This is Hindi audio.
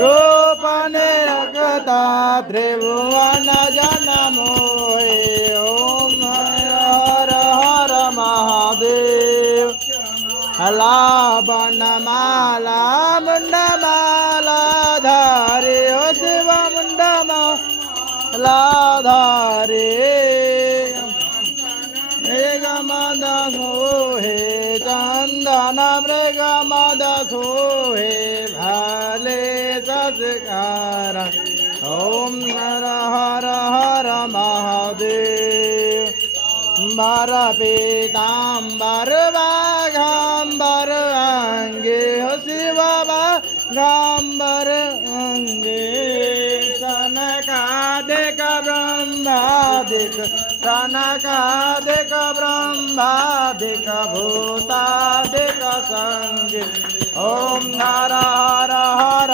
रूपने रखता त्रिभुवन जनमोहे ओम हर हर महादेव लावणमाला मुंडमाला धारे ओ शिव मुंडमाला धारे मृगमद सोहे चंदन मृगमद सोहे भाले संस्कार ओम हर हर हर महादेव बर पीताम्बर बाघाम्बर अंगे हो शिव बाघाम्बर अंगे सनकादिक ब्रह्मादिक सनकादिक ब्रह्मादिक भूतादिक संगे ओम हर हर हर